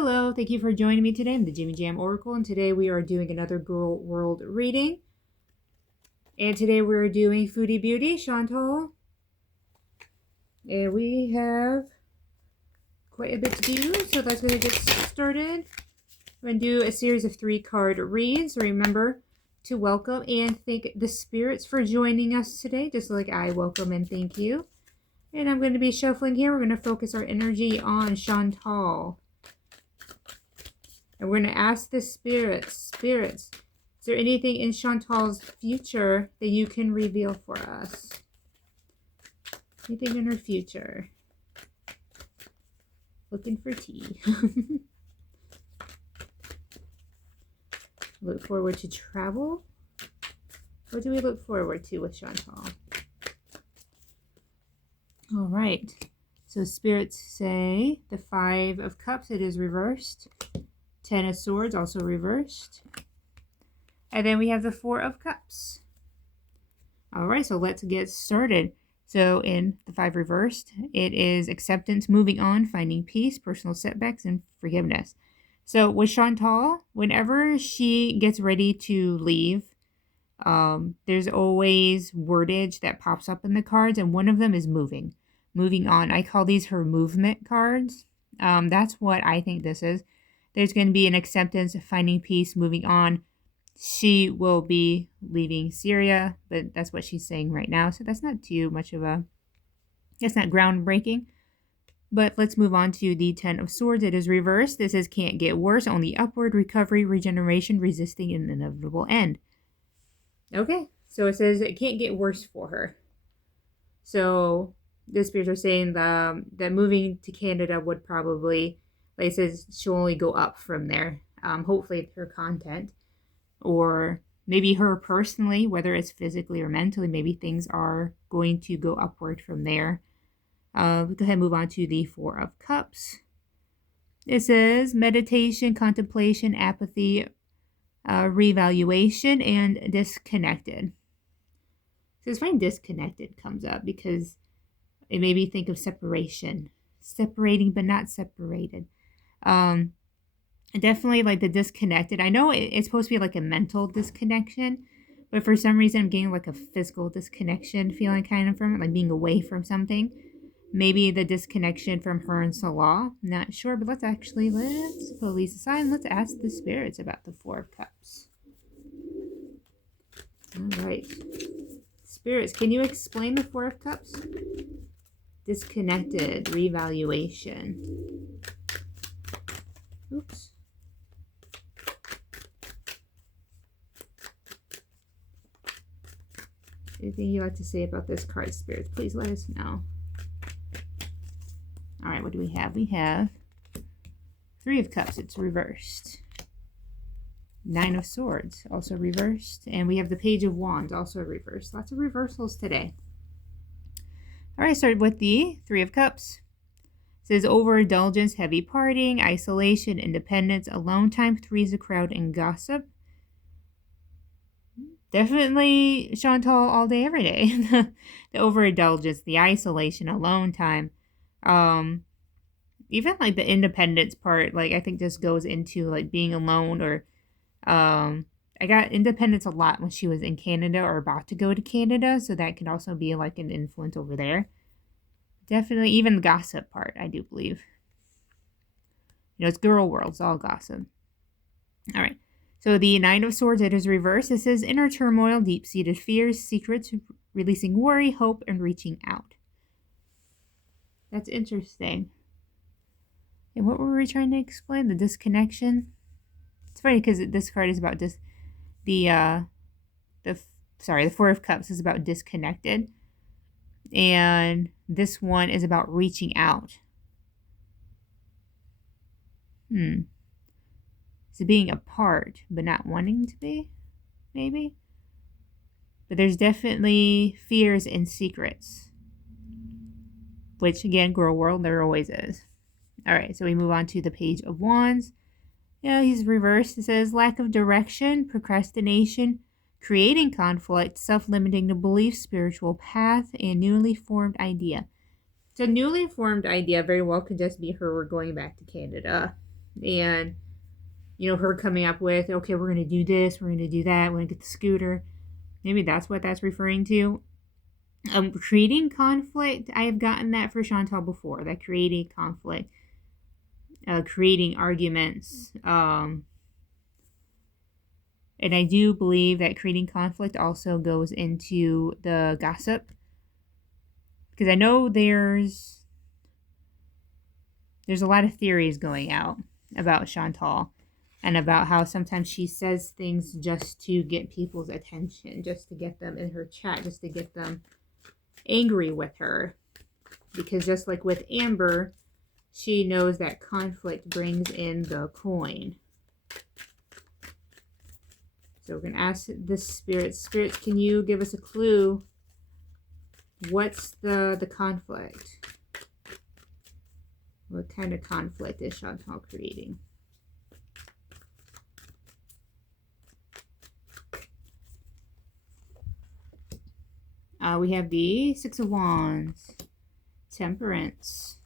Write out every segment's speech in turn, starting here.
Hello, thank you for joining me today. I'm the Jimmy Jam Oracle, and today we are doing another Girl World reading. And today we're doing Foodie Beauty, Chantal. And we have quite a bit to do, so let's go get started. We're going to do a series of 3-card reads. Remember to welcome and thank the spirits for joining us today, just like I welcome and thank you. And I'm going to be shuffling here. We're going to focus our energy on Chantal. And we're going to ask the spirits, is there anything in Chantal's future that you can reveal for us? Anything in her future? Looking for tea. Look forward to travel? What do we look forward to with Chantal? All right. So spirits say the 5 of Cups, it is reversed. 10 of Swords, also reversed. And then we have the 4 of Cups. All right, so let's get started. So in the 5 reversed, it is acceptance, moving on, finding peace, personal setbacks, and forgiveness. So with Chantal, whenever she gets ready to leave, there's always wordage that pops up in the cards, and one of them is moving on. I call these her movement cards. That's what I think this is. There's going to be an acceptance, finding peace, moving on. She will be leaving Syria, but that's what she's saying right now. So that's not too much of a, it's not groundbreaking. But let's move on to the 10 of Swords. It is reversed. This is can't get worse, only upward, recovery, regeneration, resisting an inevitable end. Okay, so it says it can't get worse for her. So the spirits are saying that moving to Canada would probably, like it says, she'll only go up from there. Hopefully her content, or maybe her personally, whether it's physically or mentally, maybe things are going to go upward from there. Go ahead and move on to the 4 of Cups. It says meditation, contemplation, apathy, reevaluation, and disconnected. So it's fine, disconnected comes up because it made me think of separation. Separating but not separated. Definitely like the disconnected. I know it's supposed to be like a mental disconnection, but for some reason I'm getting like a physical disconnection feeling kind of from it, like being away from something. Maybe the disconnection from her and Salah. Not sure, but let's put these aside and let's ask the spirits about the 4 of Cups. All right. Spirits, can you explain the 4 of Cups? Disconnected, reevaluation. Oops. Anything you'd like to say about this card, spirits, please let us know. All right, what do we have? We have 3 of Cups. It's reversed. 9 of Swords, also reversed. And we have the Page of Wands, also reversed. Lots of reversals today. All right, started with the 3 of Cups. It says overindulgence, heavy partying, isolation, independence, alone time, three's a crowd, and gossip. Definitely Chantal all day, every day. The overindulgence, the isolation, alone time. Even like the independence part, like I think this goes into like being alone, or I got independence a lot when she was in Canada or about to go to Canada, so that can also be like an influence over there. Definitely, even the gossip part, I do believe. You know, it's girl world, it's all gossip. All right. So the 9 of Swords, it is reversed. It says inner turmoil, deep-seated fears, secrets, releasing worry, hope, and reaching out. That's interesting. And what were we trying to explain? The disconnection? It's funny because this card is about the 4 of Cups is about disconnected. And this one is about reaching out. So being apart, but not wanting to be, maybe. But there's definitely fears and secrets. Which, again, girl world, there always is. All right, so we move on to the Page of Wands. Yeah, he's reversed. It says lack of direction, procrastination, creating conflict, self-limiting the belief, spiritual path, and newly formed idea. So newly formed idea very well could just be her going back to Canada. And, you know, her coming up with, okay, we're going to do this, we're going to do that, we're going to get the scooter. Maybe that's what that's referring to. Creating conflict, I have gotten that for Chantal before, that creating conflict, creating arguments. And I do believe that creating conflict also goes into the gossip. Because I know there's a lot of theories going out about Chantal and about how sometimes she says things just to get people's attention, just to get them in her chat, just to get them angry with her. Because just like with Amber, she knows that conflict brings in the coin. So we're going to ask the spirits. Spirits, can you give us a clue? What's the conflict? What kind of conflict is Chantal creating? We have the Six of Wands, Temperance,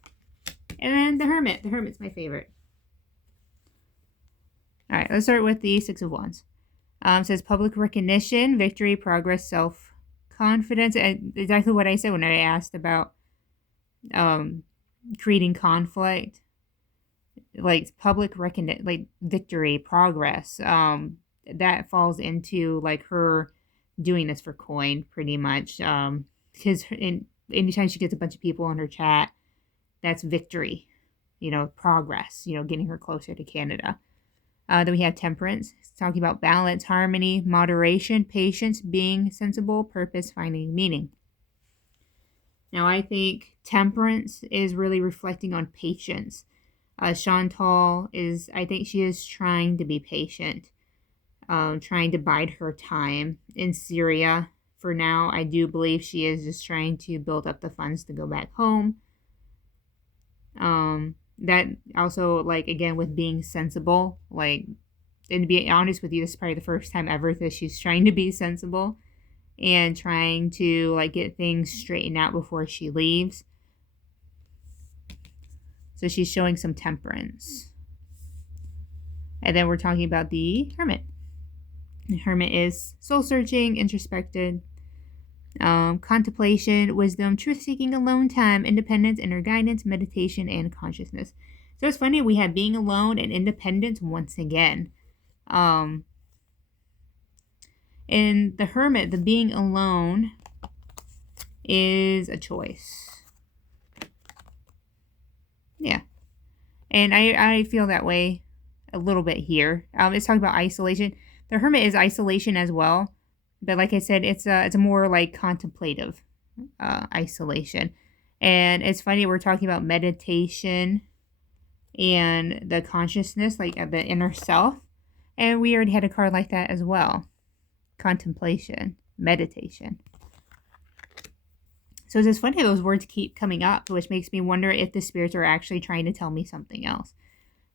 and then the Hermit. The Hermit's my favorite. All right, let's start with the Six of Wands. It says public recognition, victory, progress, self-confidence. Exactly what I said when I asked about creating conflict. Like public recognition, like victory, progress. That falls into like her doing this for coin, pretty much. Because anytime she gets a bunch of people in her chat, that's victory, you know, progress, you know, getting her closer to Canada. Then we have Temperance, it's talking about balance, harmony, moderation, patience, being sensible, purpose, finding meaning. Now, I think Temperance is really reflecting on patience. Chantal is, I think she is trying to be patient, trying to bide her time in Syria. For now, I do believe she is just trying to build up the funds to go back home. That also, like, again, with being sensible, like, and to be honest with you, this is probably the first time ever that she's trying to be sensible and trying to, like, get things straightened out before she leaves. So she's showing some temperance. And then we're talking about the Hermit. The Hermit is soul-searching, introspective, contemplation, wisdom, truth-seeking, alone time, independence, inner guidance, meditation, and consciousness. So it's funny, we have being alone and independence once again. In the Hermit, the being alone is a choice. Yeah. And I feel that way a little bit here. It's talking about isolation. The Hermit is isolation as well. But like I said, it's a more like contemplative isolation. And it's funny, we're talking about meditation and the consciousness, like the inner self. And we already had a card like that as well. Contemplation, meditation. So it's just funny those words keep coming up, which makes me wonder if the spirits are actually trying to tell me something else.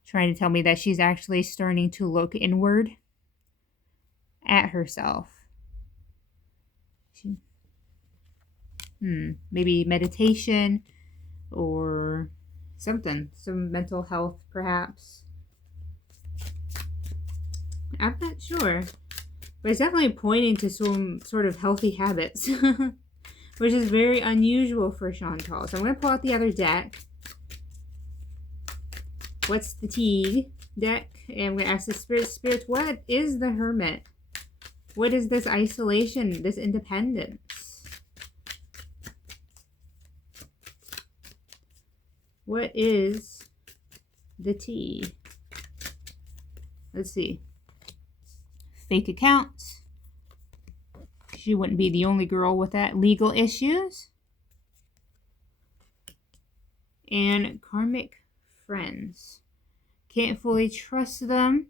Trying to tell me that she's actually starting to look inward at herself. Maybe meditation or something. Some mental health, perhaps. I'm not sure. But it's definitely pointing to some sort of healthy habits. Which is very unusual for Chantal. So I'm going to pull out the other deck. What's the Teague deck? And I'm going to ask the spirits, what is the Hermit? What is this isolation, this independence? What is the T? Let's see. Fake accounts. She wouldn't be the only girl with that. Legal issues. And karmic friends. Can't fully trust them.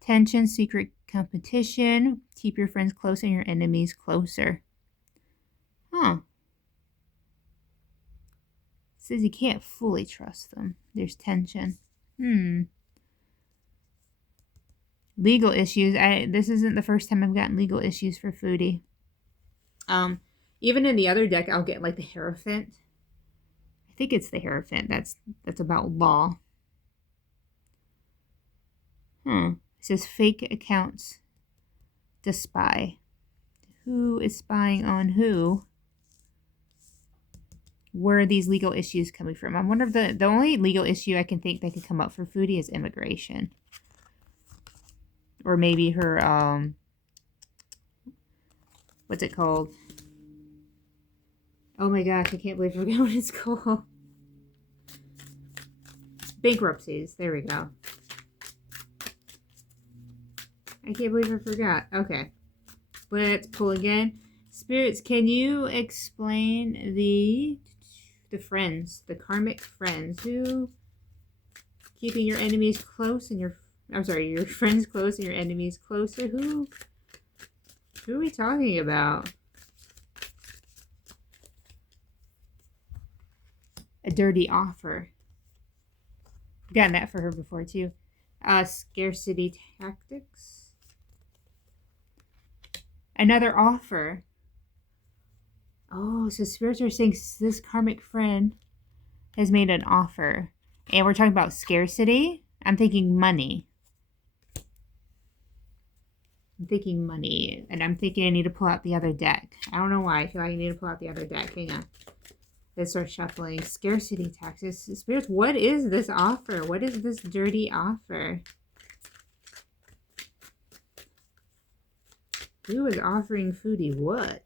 Tension, secret competition. Keep your friends close and your enemies closer. Huh. Says you can't fully trust them. There's tension. Legal issues. This isn't the first time I've gotten legal issues for Foodie. Even in the other deck, I'll get like the Hierophant. I think it's the Hierophant. That's about law. It says fake accounts to spy. Who is spying on who? Where are these legal issues coming from? I wonder if the only legal issue I can think that could come up for Foodie is immigration. Or maybe her, what's it called? Oh my gosh, I can't believe I forgot what it's called. Bankruptcies. There we go. I can't believe I forgot. Okay. Let's pull again. Spirits, can you explain the friends, the karmic friends who keeping your enemies close and your friends close and your enemies closer? Who are we talking about? A dirty offer. I've gotten that for her before too. Scarcity tactics. Another offer. Oh, so spirits are saying this karmic friend has made an offer. And we're talking about scarcity. I'm thinking money. And I'm thinking I need to pull out the other deck. I don't know why. I feel like I need to pull out the other deck. Hang on. Let's start shuffling. Scarcity taxes. Spirits, what is this offer? What is this dirty offer? Who is offering Foodie what?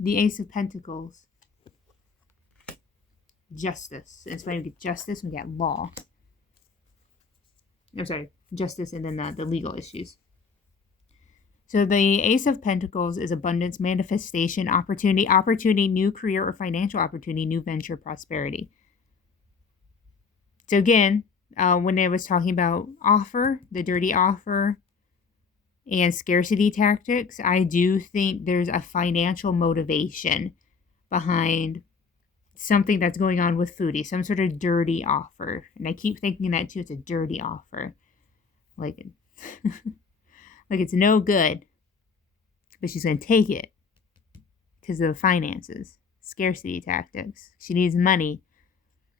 The Ace of Pentacles. Justice. It's funny, we get justice, we get law. I'm sorry, justice and then the legal issues. So the Ace of Pentacles is abundance, manifestation, opportunity, new career or financial opportunity, new venture, prosperity. So again, when I was talking about offer, the dirty offer, and scarcity tactics, I do think there's a financial motivation behind something that's going on with Foodie, some sort of dirty offer. And I keep thinking that too, it's a dirty offer. Like, like it's no good, but she's going to take it because of the finances, scarcity tactics. She needs money.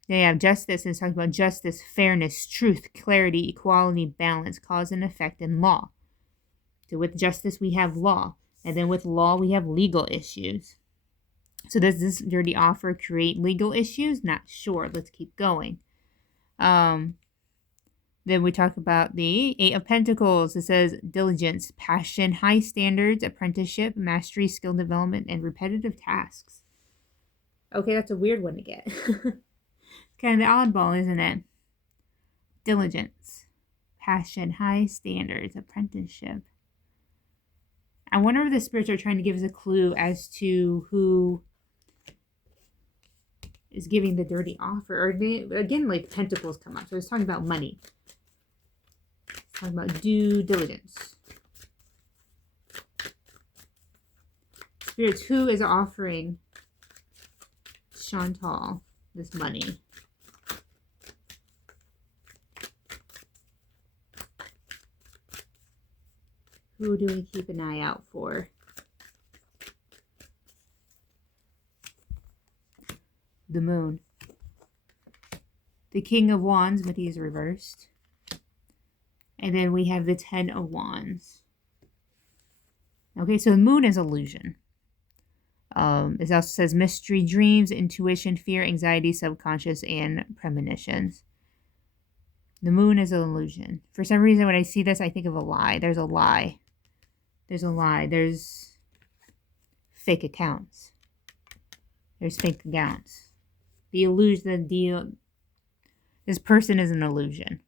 They have justice, and it's talking about justice, fairness, truth, clarity, equality, balance, cause and effect, and law. So with justice, we have law. And then with law, we have legal issues. So does this dirty offer create legal issues? Not sure. Let's keep going. Then we talk about the Eight of Pentacles. It says diligence, passion, high standards, apprenticeship, mastery, skill development, and repetitive tasks. Okay, that's a weird one to get. It's kind of the oddball, isn't it? Diligence, passion, high standards, apprenticeship. I wonder if the spirits are trying to give us a clue as to who is giving the dirty offer. Or again, like pentacles come up. So it's talking about money. It's talking about due diligence. Spirits, who is offering Chantal this money? Who do we keep an eye out for? The Moon. The King of Wands, but he's reversed. And then we have the Ten of Wands. Okay, so the Moon is illusion. It also says mystery, dreams, intuition, fear, anxiety, subconscious, and premonitions. The Moon is an illusion. For some reason, when I see this, I think of a lie. There's a lie. There's a lie. There's fake accounts. There's fake accounts. The illusion, the deal. This person is an illusion.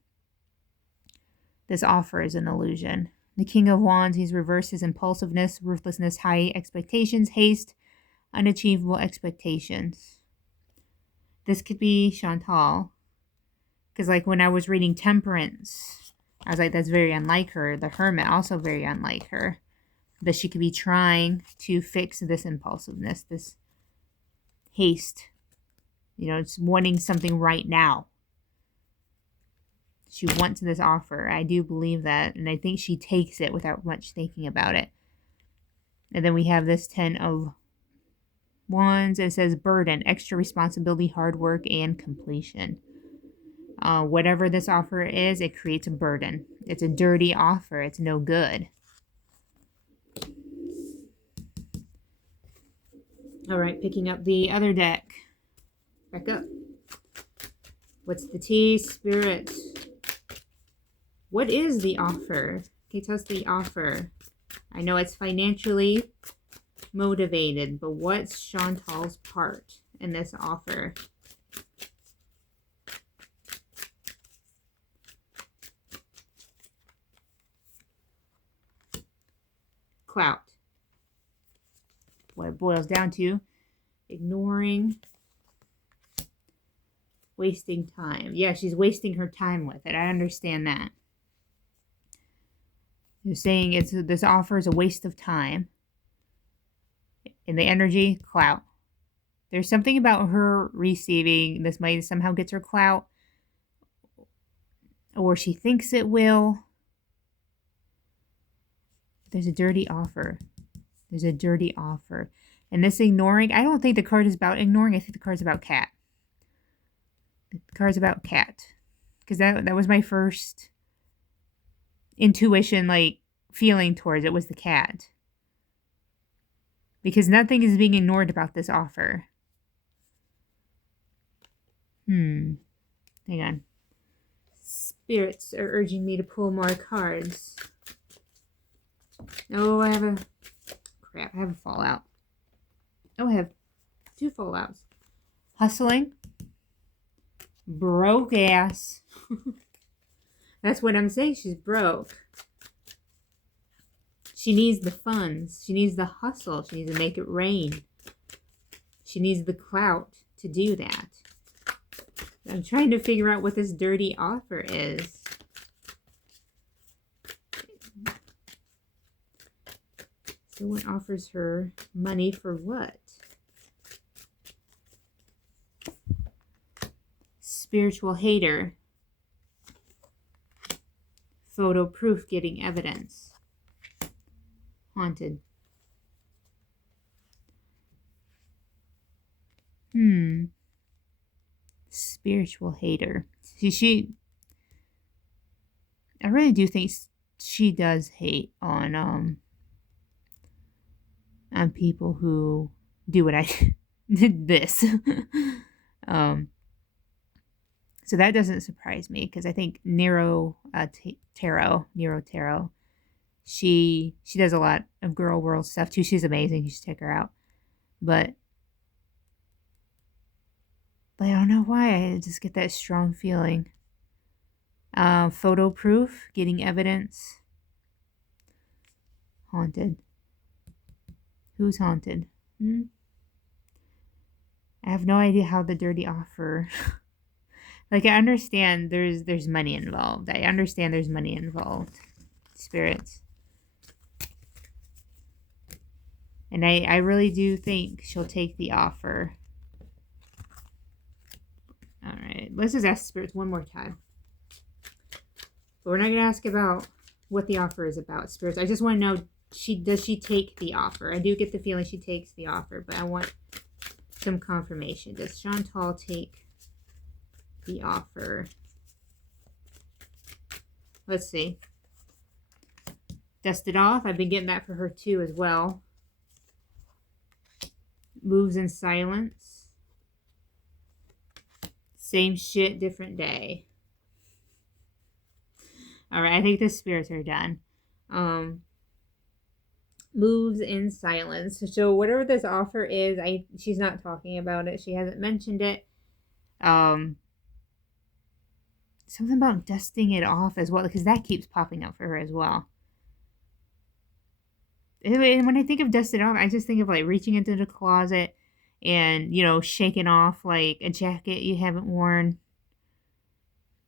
This offer is an illusion. The King of Wands, he's reversed his impulsiveness, ruthlessness, high expectations, haste, unachievable expectations. This could be Chantal. Because like when I was reading Temperance, I was like, that's very unlike her. The Hermit, also very unlike her. That she could be trying to fix this impulsiveness, this haste. You know, it's wanting something right now. She wants this offer. I do believe that. And I think she takes it without much thinking about it. And then we have this Ten of Wands. It says burden, extra responsibility, hard work, and completion. Whatever this offer is, it creates a burden. It's a dirty offer. It's no good. All right, picking up the other deck. Back up. What's the tea, Spirit? What is the offer? Okay, tell us the offer. I know it's financially motivated, but what's Chantal's part in this offer? Clout. What it boils down to, ignoring, wasting time. Yeah, she's wasting her time with it. I understand that. You're saying this offer is a waste of time. In the energy, clout. There's something about her receiving this might somehow gets her clout, or she thinks it will. There's a dirty offer. There's a dirty offer. And this ignoring, I don't think the card is about ignoring. I think the card's about cat. The card's about cat. Because that was my first intuition, like, feeling towards it was the cat. Because nothing is being ignored about this offer. Hang on. Spirits are urging me to pull more cards. Oh, I have a fallout. Oh, I have 2 fallouts. Hustling. Broke ass. That's what I'm saying. She's broke. She needs the funds. She needs the hustle. She needs to make it rain. She needs the clout to do that. I'm trying to figure out what this dirty offer is. Someone offers her money for what? Spiritual hater. Photo proof, getting evidence. Haunted. Spiritual hater. See, I really do think she does hate on people who do what I did this. So that doesn't surprise me, because I think Nero Tarot, she does a lot of girl world stuff too. She's amazing. You should check her out. But I don't know why. I just get that strong feeling. Photo proof, getting evidence. Haunted. Who's haunted? I have no idea how the dirty offer. Like, I understand there's money involved. I understand there's money involved. Spirits. And I really do think she'll take the offer. Alright, let's just ask spirits one more time. But we're not going to ask about what the offer is about, spirits. I just want to know, does she take the offer? I do get the feeling she takes the offer, but I want some confirmation. Does Chantal take the offer? Let's see. Dust it off. I've been getting that for her too as well. Moves in silence. Same shit, different day. Alright, I think the spirits are done. Moves in silence. So whatever this offer is, she's not talking about it. She hasn't mentioned it. Something about dusting it off as well, because that keeps popping up for her as well. And when I think of dust it off, I just think of like reaching into the closet and, shaking off like a jacket you haven't worn.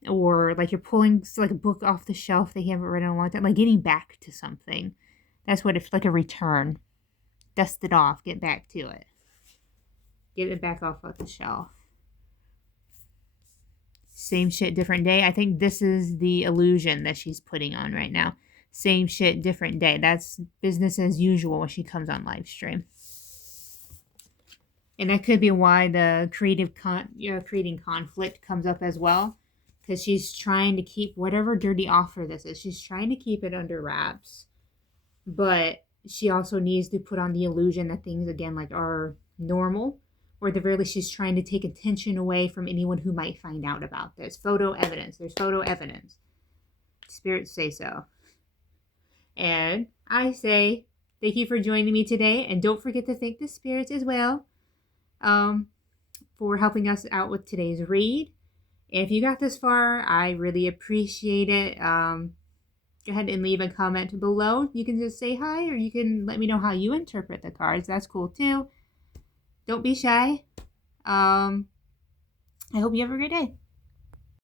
Or like you're pulling like a book off the shelf that you haven't read in a long time. Like getting back to something. That's what it's like, a return. Dust it off. Get back to it. Get it back off the shelf. Same shit, different day. I think this is the illusion that she's putting on right now. Same shit, different day. That's business as usual when she comes on live stream. And that could be why the creating conflict comes up as well. Because she's trying to keep whatever dirty offer this is, she's trying to keep it under wraps. But she also needs to put on the illusion that things, again, like are normal. Or at the very least, she's trying to take attention away from anyone who might find out about this. Photo evidence. There's photo evidence. Spirits say so. And I say thank you for joining me today. And don't forget to thank the spirits as well for helping us out with today's read. And if you got this far, I really appreciate it. Go ahead and leave a comment below. You can just say hi, or you can let me know how you interpret the cards. That's cool too. Don't be shy. I hope you have a great day.